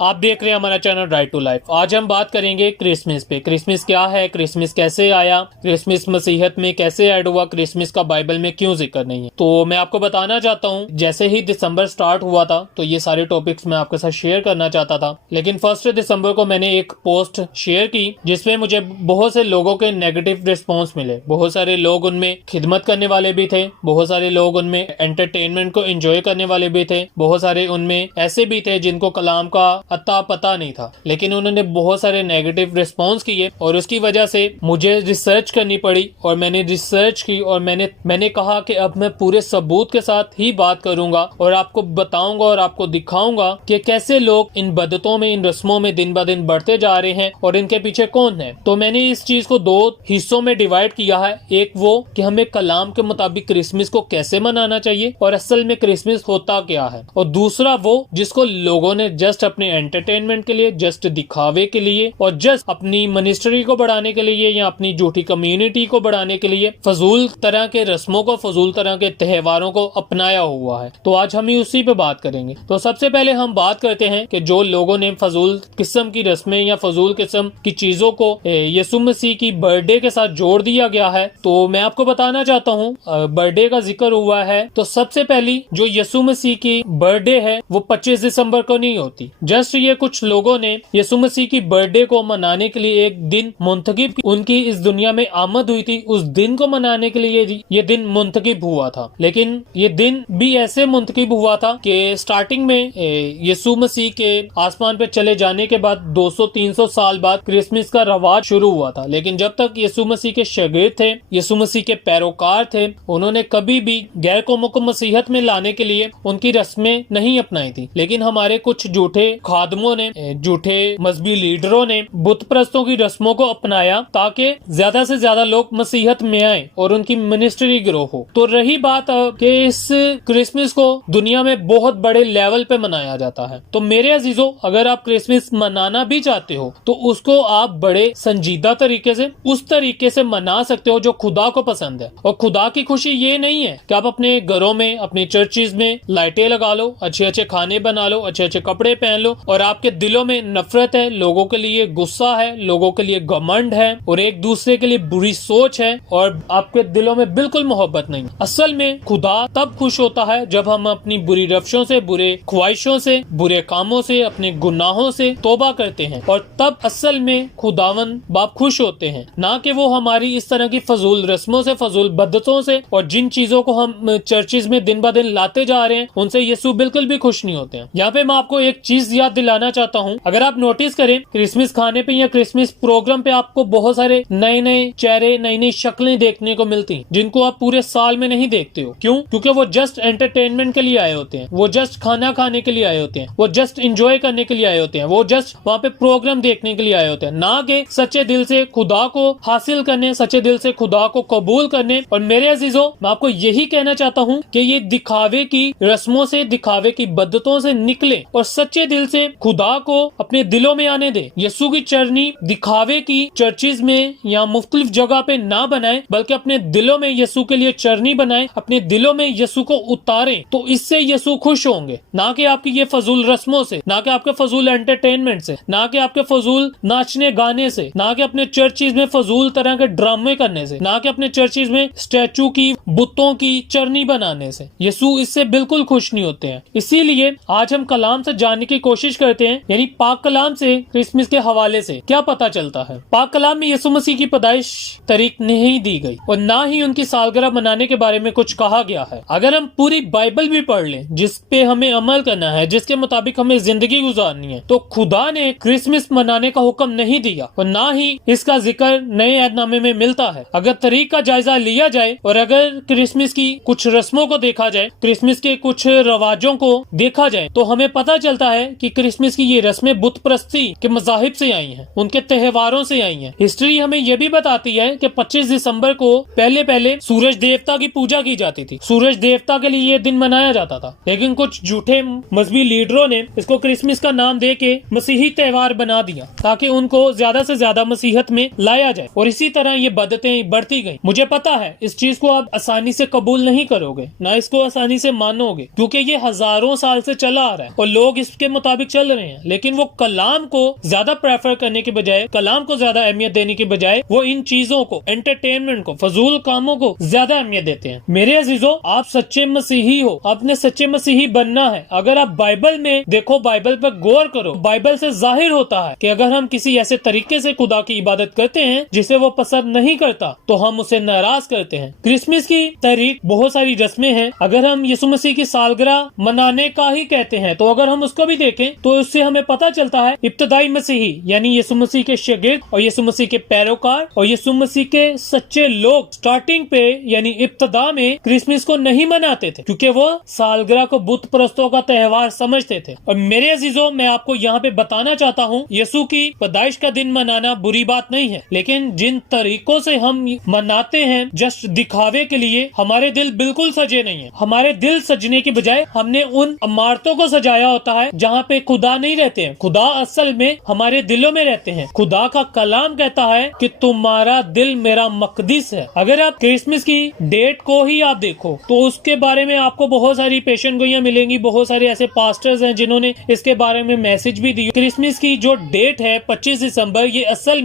आप देख रहे हैं हमारा चैनल राइट टू लाइफ। आज हम बात करेंगे क्रिसमस पे। क्रिसमस क्या है, क्रिसमस कैसे आया, क्रिसमस मसीहत में कैसे ऐड हुआ, क्रिसमस का बाइबल में क्यों जिक्र नहीं है। तो मैं आपको बताना चाहता हूँ, जैसे ही दिसंबर स्टार्ट हुआ था तो ये सारे टॉपिक्स मैं आपके साथ शेयर करना चाहता था, लेकिन 1 दिसंबर को मैंने एक पोस्ट शेयर की जिसपे मुझे बहुत से लोगों के नेगेटिव रिस्पॉन्स मिले। बहुत सारे लोग उनमें खिदमत करने वाले भी थे, बहुत सारे लोग उनमें एंटरटेनमेंट को एंजॉय करने वाले भी थे, बहुत सारे उनमें ऐसे भी थे जिनको कलाम का अता पता नहीं था, लेकिन उन्होंने बहुत सारे नेगेटिव रिस्पॉन्स किए और उसकी वजह से मुझे रिसर्च करनी पड़ी। और मैंने रिसर्च की और मैंने कहा कि अब मैं पूरे सबूत के साथ ही बात करूंगा और आपको बताऊंगा और आपको दिखाऊंगा कि कैसे लोग इन बदतों में, इन रस्मों में दिन ब दिन बढ़ते जा रहे हैं और इनके पीछे कौन है। तो मैंने इस चीज को 2 हिस्सों में डिवाइड किया है। एक वो कि हमें कलाम के मुताबिक क्रिसमस को कैसे मनाना चाहिए और असल में क्रिसमस होता क्या है, और दूसरा वो जिसको लोगों ने जस्ट अपने एंटरटेनमेंट के लिए, जस्ट दिखावे के लिए और जस्ट अपनी मिनिस्ट्री को बढ़ाने के लिए या अपनी झूठी कम्युनिटी को बढ़ाने के लिए फजूल तरह के रस्मों को, फजूल तरह के त्योहारों को अपनाया हुआ है। तो आज हम उसी पे बात करेंगे। तो सबसे पहले हम बात करते हैं कि जो लोगों ने फजूल किस्म की रस्में या फजूल किस्म की चीजों को यीशु मसीह की बर्थडे के साथ जोड़ दिया गया है। तो मैं आपको बताना चाहता हूँ, बर्थडे का जिक्र हुआ है तो सबसे पहली जो यीशु मसीह की बर्थडे है वो 25 दिसंबर को नहीं होती। जस्ट ये कुछ लोगों ने यीशु मसीह की बर्थडे को मनाने के लिए एक दिन मुंतखब, उनकी इस दुनिया में आमद हुई थी, उस दिन को मनाने के लिए ये दिन मुंतखब हुआ था। लेकिन ये दिन भी ऐसे मुंतखब हुआ था कि स्टार्टिंग में यीशु मसीह के आसमान पे चले जाने के बाद 200-300 साल बाद क्रिसमस का रवाज शुरू हुआ था। लेकिन जब तक यीशु मसीह के शागिर्द थे, यीशु मसीह के पैरोकार थे, उन्होंने कभी भी गैर कौमों को मसीहत में लाने के लिए उनकी रस्में नहीं अपनाई थी। लेकिन हमारे कुछ झूठे खादमों ने, झूठे मजहबी लीडरों ने बुत परस्तों की रस्मों को अपनाया ताकि ज्यादा से ज्यादा लोग मसीहत में आए और उनकी मिनिस्ट्री ग्रो हो। तो रही बात कि इस क्रिसमस को दुनिया में बहुत बड़े लेवल पे मनाया जाता है। तो मेरे अजीजों, अगर आप क्रिसमस मनाना भी चाहते हो तो उसको आप बड़े संजीदा तरीके से, उस तरीके से मना सकते हो जो खुदा को पसंद है। और खुदा की खुशी ये नहीं है कि आप अपने घरों में, अपने चर्चिज में लाइटें लगा लो, अच्छे अच्छे खाने बना लो, अच्छे अच्छे कपड़े पहन लो और आपके दिलों में नफरत है, लोगों के लिए गुस्सा है, लोगों के लिए घमंड है और एक दूसरे के लिए बुरी सोच है और आपके दिलों में बिल्कुल मोहब्बत नहीं। असल में खुदा तब खुश होता है जब हम अपनी बुरी रफ्शों से, बुरे ख्वाहिशों से, बुरे कामों से, अपने गुनाहों से तौबा करते हैं और तब असल में खुदावन बाप खुश होते हैं, ना कि वो हमारी इस तरह की फजूल रस्मों से, फजूल बद्दतों से और जिन चीजों को हम चर्चिज में दिन ब दिन लाते जा रहे हैं उनसे यीशु बिल्कुल भी खुश नहीं होते हैं। यहाँ पे मैं आपको एक चीज याद दिलाना चाहता हूँ। अगर आप नोटिस करें, क्रिसमस खाने पे या क्रिसमस प्रोग्राम पे आपको बहुत सारे नए नए चेहरे, नई नई शक्लें देखने को मिलती जिनको आप पूरे साल में नहीं देखते हो। क्यों? क्योंकि वो जस्ट एंटरटेनमेंट के लिए आए होते हैं, वो जस्ट खाना खाने के लिए आए होते हैं, वो जस्ट एंजॉय करने के लिए आए होते हैं, वो जस्ट वहाँ पे प्रोग्राम देखने के लिए आए होते हैं, ना कि सच्चे दिल से खुदा को हासिल करने, सच्चे दिल से खुदा को कबूल करने। और मेरे अजीजों, मैं आपको यही कहना चाहता हूँ कि ये दिखावे की रस्मों से, दिखावे की बद्दतों से निकले और सच्चे दिल से खुदा को अपने दिलों में आने दे। यीशु की चरनी दिखावे की चर्चिज में या मुख्तलिफ जगह पे ना बनाए, बल्कि अपने दिलों में यीशु के लिए चरनी बनाए, अपने दिलों में यीशु को उतारें। तो इससे यीशु खुश होंगे, ना कि आपकी ये फजूल रस्मों से, ना कि आपके फजूल एंटरटेनमेंट से, ना कि आपके फजूल नाचने गाने से, ना कि अपने चर्चिज में फजूल तरह के ड्रामे करने से, ना कि अपने चर्चिज में स्टैचू की, बुतों की चरनी बनाने से। यीशु इससे बिल्कुल खुश नहीं होते हैं। इसीलिए आज हम कलाम से जानने की कोशिश करते हैं, यानी पाक कलाम से क्रिसमस के हवाले से क्या पता चलता है। पाक कलाम में यीशु मसीह की पैदाइश तारीख नहीं दी गई और ना ही उनकी सालगिरह मनाने के बारे में कुछ कहा गया है। अगर हम पूरी बाइबल भी पढ़ लें, जिस पे हमें अमल करना है, जिसके मुताबिक हमें जिंदगी गुजारनी है, तो खुदा ने क्रिसमस मनाने का हुक्म नहीं दिया और ना ही इसका जिक्र नए ऐहदनामे में मिलता है। अगर तरीक का जायजा लिया जाए और अगर क्रिसमस की कुछ रस्मों को देखा जाए, क्रिसमस के कुछ रवाजों को देखा जाए, तो हमें पता चलता है कि क्रिसमस की ये रस्में बुत परस्ती के मज़ाहिब से आई हैं, उनके त्योहारों से आई हैं। हिस्ट्री हमें यह भी बताती है कि 25 दिसंबर को पहले सूरज देवता की पूजा की जाती थी, सूरज देवता के लिए ये दिन मनाया जाता था। लेकिन कुछ झूठे मजहबी लीडरों ने इसको क्रिसमस का नाम दे के मसीही त्योहार बना दिया ताकि उनको ज्यादा से ज्यादा मसीहत में लाया जाए और इसी तरह ये बदतें बढ़ती गई। मुझे पता है इस चीज को आप आसानी से कबूल नहीं करोगे, ना इसको आसानी से मानोगे, क्योंकि ये हजारों साल से चला आ रहा है और लोग इसके मुताबिक चल रहे हैं, लेकिन वो कलाम को ज्यादा प्रेफर करने के बजाय, कलाम को ज्यादा अहमियत देने के बजाय वो इन चीजों को, एंटरटेनमेंट को, फजूल कामों को ज्यादा अहमियत देते हैं। मेरे अजीजों, आप सच्चे मसीही हो, आपने सच्चे मसीही बनना है। अगर आप बाइबल में देखो, बाइबल पर गौर करो, बाइबल से जाहिर होता है कि अगर हम किसी ऐसे तरीके से खुदा की इबादत करते हैं जिसे वो पसंद नहीं करता, तो हम उसे नाराज करते हैं। क्रिसमस की तारीख बहुत सारी रस्में हैं। अगर हम यीशु मसीह की सालगिरह मनाने का ही कहते हैं, तो अगर हम उसको भी देखें तो उससे हमें पता चलता है इब्तदाई मसीही यानी यीशु मसीह के शागिर्द और यीशु मसीह के पैरोकार और यीशु मसीह के सच्चे लोग स्टार्टिंग पे यानी इब्तदा में क्रिसमस को नहीं मनाते थे, क्योंकि वो सालगिरह को बुत परस्तों का त्योहार समझते थे। और मेरे अजीजों, मैं आपको यहाँ पे बताना चाहता हूँ, यीशु की पैदाइश का दिन मनाना बुरी बात नहीं है, लेकिन जिन तरीकों से हम मनाते हैं जस्ट दिखावे के लिए, हमारे दिल बिल्कुल सजे नहीं है। हमारे दिल सजने के बजाय हमने उन इमारतों को सजाया होता है जहाँ पे खुदा नहीं रहते हैं। खुदा असल में हमारे दिलों में रहते हैं। खुदा का कलाम कहता है कि तुम्हारा दिल मेरा मकदस है। अगर आप क्रिसमस की डेट को ही आप देखो तो उसके बारे में आपको बहुत सारी पेशन गोइयां मिलेंगी। बहुत सारे ऐसे पास्टर्स हैं जिन्होंने इसके बारे में मैसेज भी दी। क्रिसमस की जो डेट है 25 दिसंबर, ये असल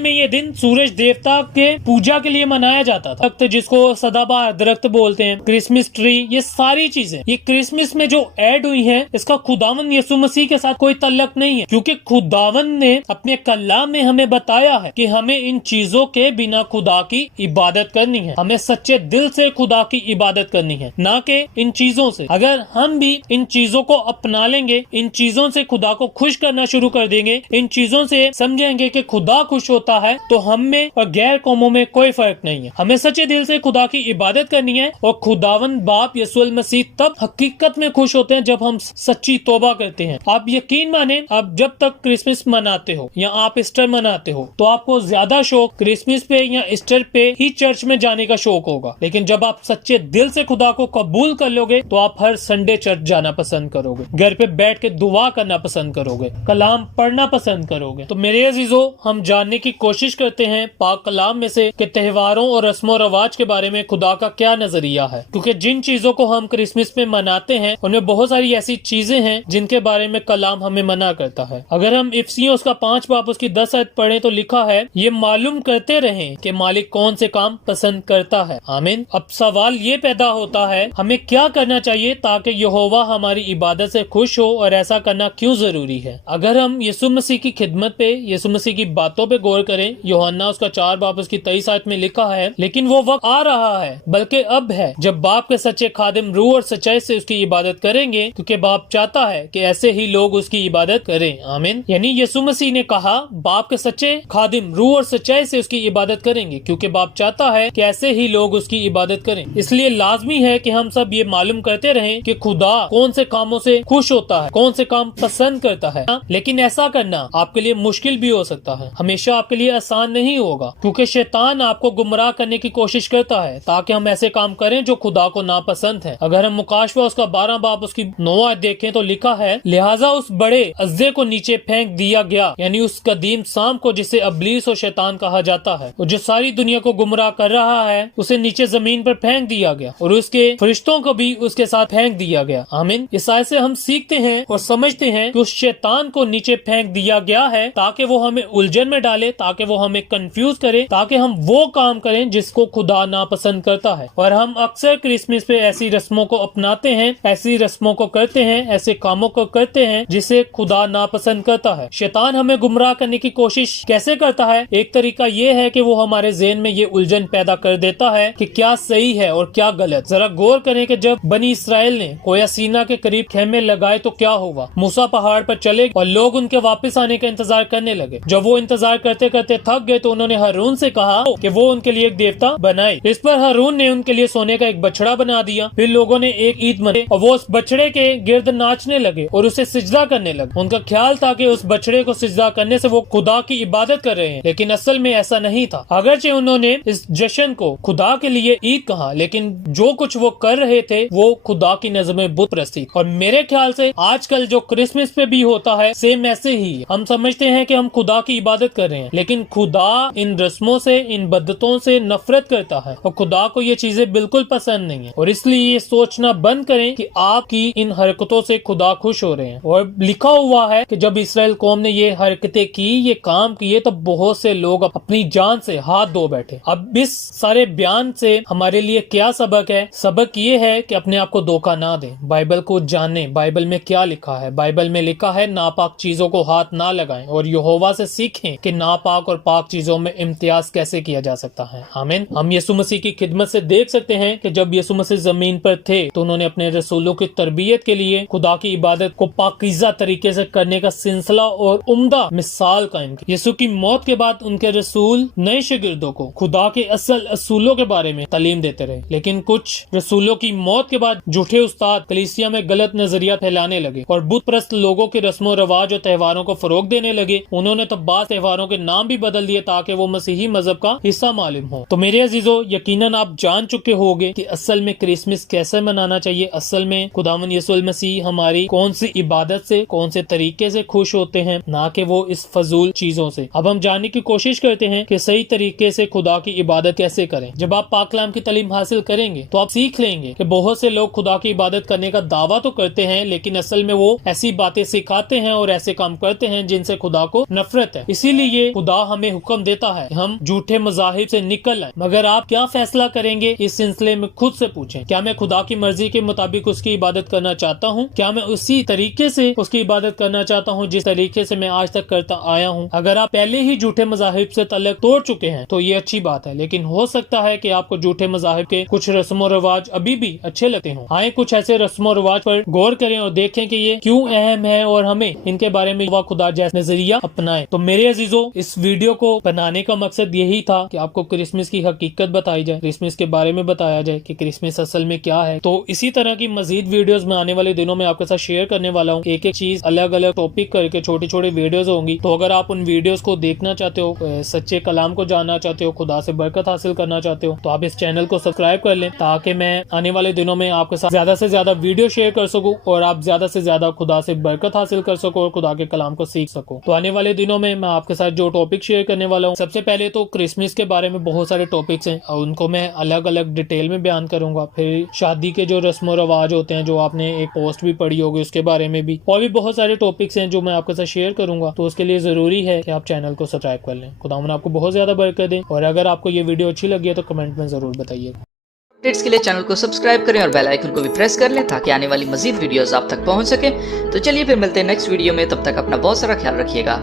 में ये दिन सूरज देवता के पूजा के लिए मनाया जाता था। तो जिसको सदाबहार दरख्त बोलते हैं, क्रिसमस ट्री, ये सारी चीजें ये क्रिसमस में जो ऐड हुई हैं, इसका खुदावन यीशु मसीह के साथ कोई तल्लक नहीं है, क्योंकि खुदावन ने अपने कलाम में हमें बताया है कि हमें इन चीजों के बिना खुदा की इबादत करनी है। हमें सच्चे दिल से खुदा की इबादत करनी है, ना कि इन चीजों से। अगर हम भी इन चीजों को अपना लेंगे, इन चीजों से खुदा को खुश करना शुरू कर देंगे, इन चीजों से समझेंगे कि खुदा खुश होता है, तो हम में और गैर कौमों में कोई फर्क नहीं है। हमें सच्चे दिल से खुदा की इबादत करनी है और खुदावन बाप यीशु मसीह तब हकीकत में खुश होते हैं जब हम सच्ची तौबा करते हैं। आप यकीन माने, आप जब तक क्रिसमस मनाते हो या आप ईस्टर मनाते हो तो आपको ज्यादा शौक क्रिसमस पे या ईस्टर पे ही चर्च में जाने का शौक होगा, लेकिन जब आप सच्चे दिल से खुदा को कबूल कर लोगे तो आप हर संडे चर्च जाना पसंद करोगे, घर पे बैठ के दुआ करना पसंद करोगे, कलाम पढ़ना पसंद करोगे। तो मेरे अजीजों, हम जानने की कोशिश करते हैं पाक कलाम में से कि त्योहारों और रस्मों रवाज के बारे में खुदा का क्या नजरिया है, क्योंकि जिन चीजों को हम क्रिसमस में मनाते हैं उनमें बहुत सारी ऐसी चीजें हैं जिनके बारे में कलाम हमें मना करता है। अगर हम इफिसियों उसका 5 बाब उसकी 10 आयत पढ़ें तो लिखा है, ये मालूम करते रहें कि मालिक कौन से काम पसंद करता है। आमीन। अब सवाल ये पैदा होता है, हमें क्या करना चाहिए ताकि यहोवा हमारी इबादत से खुश हो, और ऐसा करना क्यों जरूरी है। अगर हम यीशु मसीह की खिदमत पे, यीशु मसीह की बातों पे गौर करें, यूहन्ना उसका 4 बाब उसकी 23 आयत में लिखा है, लेकिन वो वक्त आ रहा है, बल्कि अब है, जब बाप के सच्चे खादिम रूह और सच्चाई से उसकी इबादत करेंगे, क्योंकि बाप चाहता है कि ऐसे ही लोग उसकी इबादत करें। आमीन। यानी यीशु मसीह ने कहा बाप के सच्चे खादिम रूह और सच्चाई से उसकी इबादत करेंगे, क्योंकि बाप चाहता है कि ऐसे ही लोग उसकी इबादत करें। इसलिए लाजमी है कि हम सब ये मालूम करते रहें कि खुदा कौन से कामों से खुश होता है, कौन से काम पसंद करता है। लेकिन ऐसा करना आपके लिए मुश्किल भी हो सकता है, हमेशा आपके लिए आसान नहीं होगा, क्योंकि शैतान आपको गुमराह करने की कोशिश करता है ताकि हम ऐसे काम करें जो खुदा को नापसंद है। अगर हम मुकाशवा उसका 12 बाब उसकी 9 आयत देखें तो लिखा है, लिहाजा उस बड़े अज्जे को नीचे फेंक दिया गया, यानी उस कदीम सांप को जिसे इब्लीस और शैतान कहा जाता है और जो सारी दुनिया को गुमराह कर रहा है, उसे नीचे जमीन पर फेंक दिया गया और उसके फरिश्तों को भी उसके साथ फेंक दिया गया। आमीन। इस आयत से हम सीखते हैं और समझते हैं कि उस शैतान को नीचे फेंक दिया गया है ताकि वो हमें उलझन में डाले, ताकि वो हमें कंफ्यूज करे, ताकि हम वो काम करें जिसको खुदा नापसंद करता है। और हम अक्सर क्रिसमस पे ऐसी रस्मों को अपनाते हैं, ऐसी रस्मों को करते हैं, ऐसे कामों को करते हैं जिसे खुदा नापसंद करता है। शैतान हमें गुमराह करने की कोशिश कैसे करता है? एक तरीका ये है कि वो हमारे ज़हन में ये उलझन पैदा कर देता है कि क्या सही है और क्या गलत। जरा गौर करें कि जब बनी इसराइल ने कोया सीना के करीब खेमे लगाए तो क्या हुआ? मूसा पहाड़ पर चले और लोग उनके वापस आने का इंतजार करने लगे। जब वो इंतजार करते करते थक गए तो उन्होंने हारून से कहा कि वो उनके लिए एक देवता बनाए। इस पर हारून ने उनके लिए सोने का एक बछड़ा बना दिया। फिर लोगों ने एक ईद मनाई और वो उस बछड़े के गिर्द नाचने लगे और उसे सिजदा करने लगे। उनका ख्याल था कि उस बछड़े को सिजदा करने से वो खुदा की इबादत कर रहे हैं, लेकिन असल में ऐसा नहीं था। अगरचे उन्होंने इस जश्न को खुदा के लिए ईद कहा, लेकिन जो कुछ वो कर रहे थे वो खुदा की नजर में बुत परस्ती। और मेरे ख्याल से आजकल जो क्रिसमस पे भी होता है सेम ऐसे ही। हम समझते हैं कि हम खुदा की इबादत कर रहे हैं, लेकिन खुदा इन रस्मों से, इन बद्दतों से नफरत करता है और खुदा को ये चीजें बिल्कुल पसंद नहीं है। और इसलिए ये सोचना बंद करें कि आपकी इन हरकतों से खुदा खुश हो रहे हैं। रहे हैं। और लिखा हुआ है कि जब इसराइल कौम ने ये हरकतें की, ये काम किए, तो बहुत से लोग अपनी जान से हाथ धो बैठे। अब इस सारे बयान से हमारे लिए क्या सबक है? सबक ये है कि अपने आप को धोखा ना दें, बाइबल को जाने, बाइबल में क्या लिखा है। बाइबल में लिखा है नापाक चीजों को हाथ ना लगाएं और यहोवा से सीखें कि नापाक और पाक चीजों में इम्तियाज कैसे किया जा सकता है। आमीन। हम यीशु मसीह की खिदमत से देख सकते हैं कि जब यीशु मसीह जमीन पर थे तो उन्होंने अपने रसूलों की तरबियत के लिए खुदा की इबादत को पाकीज़ा तरीके से करने का सिलसिला और उम्दा मिसाल कायम की। यीशु की मौत के बाद उनके रसूल नए शागिर्दों को खुदा के असल असूलों के बारे में तालीम देते रहे, लेकिन कुछ रसूलों की मौत के बाद झूठे उस्ताद कलीसिया में गलत नजरिया फैलाने लगे और बुत परस्त लोगों के रस्मों रिवाज और त्योहारों को फरोग देने लगे। उन्होंने तो बाद त्योहारों के नाम भी बदल दिए ताकि वो मसीही मजहब का हिस्सा मालूम हो। तो मेरे अजीजों, यकीनन आप जान चुके होंगे कि असल में क्रिसमस कैसे मनाना चाहिए। असल में खुदावंद यीशु मसीह हमारी कौन सी इबादत से, कौन से तरीके से खुश होते हैं, ना कि वो इस फजूल चीजों से। अब हम जानने की कोशिश करते हैं कि सही तरीके से खुदा की इबादत कैसे करें। जब आप पाक कलाम की तालीम हासिल करेंगे तो आप सीख लेंगे कि बहुत से लोग खुदा की इबादत करने का दावा तो करते हैं, लेकिन असल में वो ऐसी बातें सिखाते हैं और ऐसे काम करते हैं जिनसे खुदा को नफरत है। इसीलिए खुदा हमें हुक्म देता है कि हम झूठे मजाहिब से निकल आए। मगर आप क्या फैसला करेंगे इस सिलसिले में खुद से पूछें। क्या मैं खुदा की मर्जी के मुताबिक उसकी इबादत करना चाहता हूँ? क्या मैं उसी तरीके से उसकी इबादत करना चाहता हूँ जिस तरीके से मैं आज तक करता आया हूँ? अगर आप पहले ही झूठे मजाहिब से तल्लुक तोड़ चुके हैं तो ये अच्छी बात है, लेकिन हो सकता है कि आपको झूठे मजाहिब के कुछ रस्मों रिवाज अभी भी अच्छे लगते हों। आए कुछ ऐसे रस्मों रिवाज पर गौर करें और देखें कि ये क्यों अहम है और हमें इनके बारे में खुदा जैसा नजरिया अपनाएं। तो मेरे अजीजों, इस वीडियो को बनाने का मकसद यही था कि आपको क्रिसमस की हकीकत बताई जाए, क्रिसमस के बारे में बताया जाए कि क्रिसमस असल में क्या है। तो इसी तरह की मजीद वीडियोस में आने वाले दिनों में आपके साथ शेयर करने वाला हूँ। एक एक चीज अलग अलग टॉपिक करके छोटी छोटी वीडियोस होंगी। तो अगर आप उन वीडियोस को देखना चाहते हो, सच्चे कलाम को जानना चाहते हो, खुदा से बरकत हासिल करना चाहते हो, तो आप इस चैनल को सब्सक्राइब कर लें ताकि मैं आने वाले दिनों में आपके साथ ज्यादा से ज्यादा वीडियो शेयर कर सकूं और आप ज्यादा से ज्यादा खुदा से बरकत हासिल कर सको और खुदा के कलाम को सीख सको। तो आने वाले दिनों में मैं आपके साथ जो टॉपिक शेयर करने वाला हूँ, सबसे पहले तो क्रिसमस के बारे में बहुत सारे टॉपिक्स हैं और उनको मैं अलग अलग डिटेल में बयान करूंगा। फिर शादी के जो रस्मों रवाज होते हैं, जो आपने एक पोस्ट भी पढ़ी होगी, उसके बारे में भी, और भी बहुत सारे टॉपिक्स हैं जो मैं आपके साथ शेयर करूंगा। तो उसके लिए जरूरी है कि आप चैनल को सब्सक्राइब कर लें। खुदावंद आपको बहुत ज्यादा बरकत दे और अगर आपको ये वीडियो अच्छी लगी है तो कमेंट में जरूर बताइए। अपडेट्स के लिए चैनल को सब्सक्राइब करें और बेल आइकन को भी प्रेस कर लें ताकि आने वाली मजीद वीडियोस आप तक पहुंच सके। तो चलिए फिर मिलते हैं नेक्स्ट वीडियो में, तब तक अपना बहुत सारा ख्याल रखिएगा।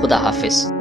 खुदा हाफिज।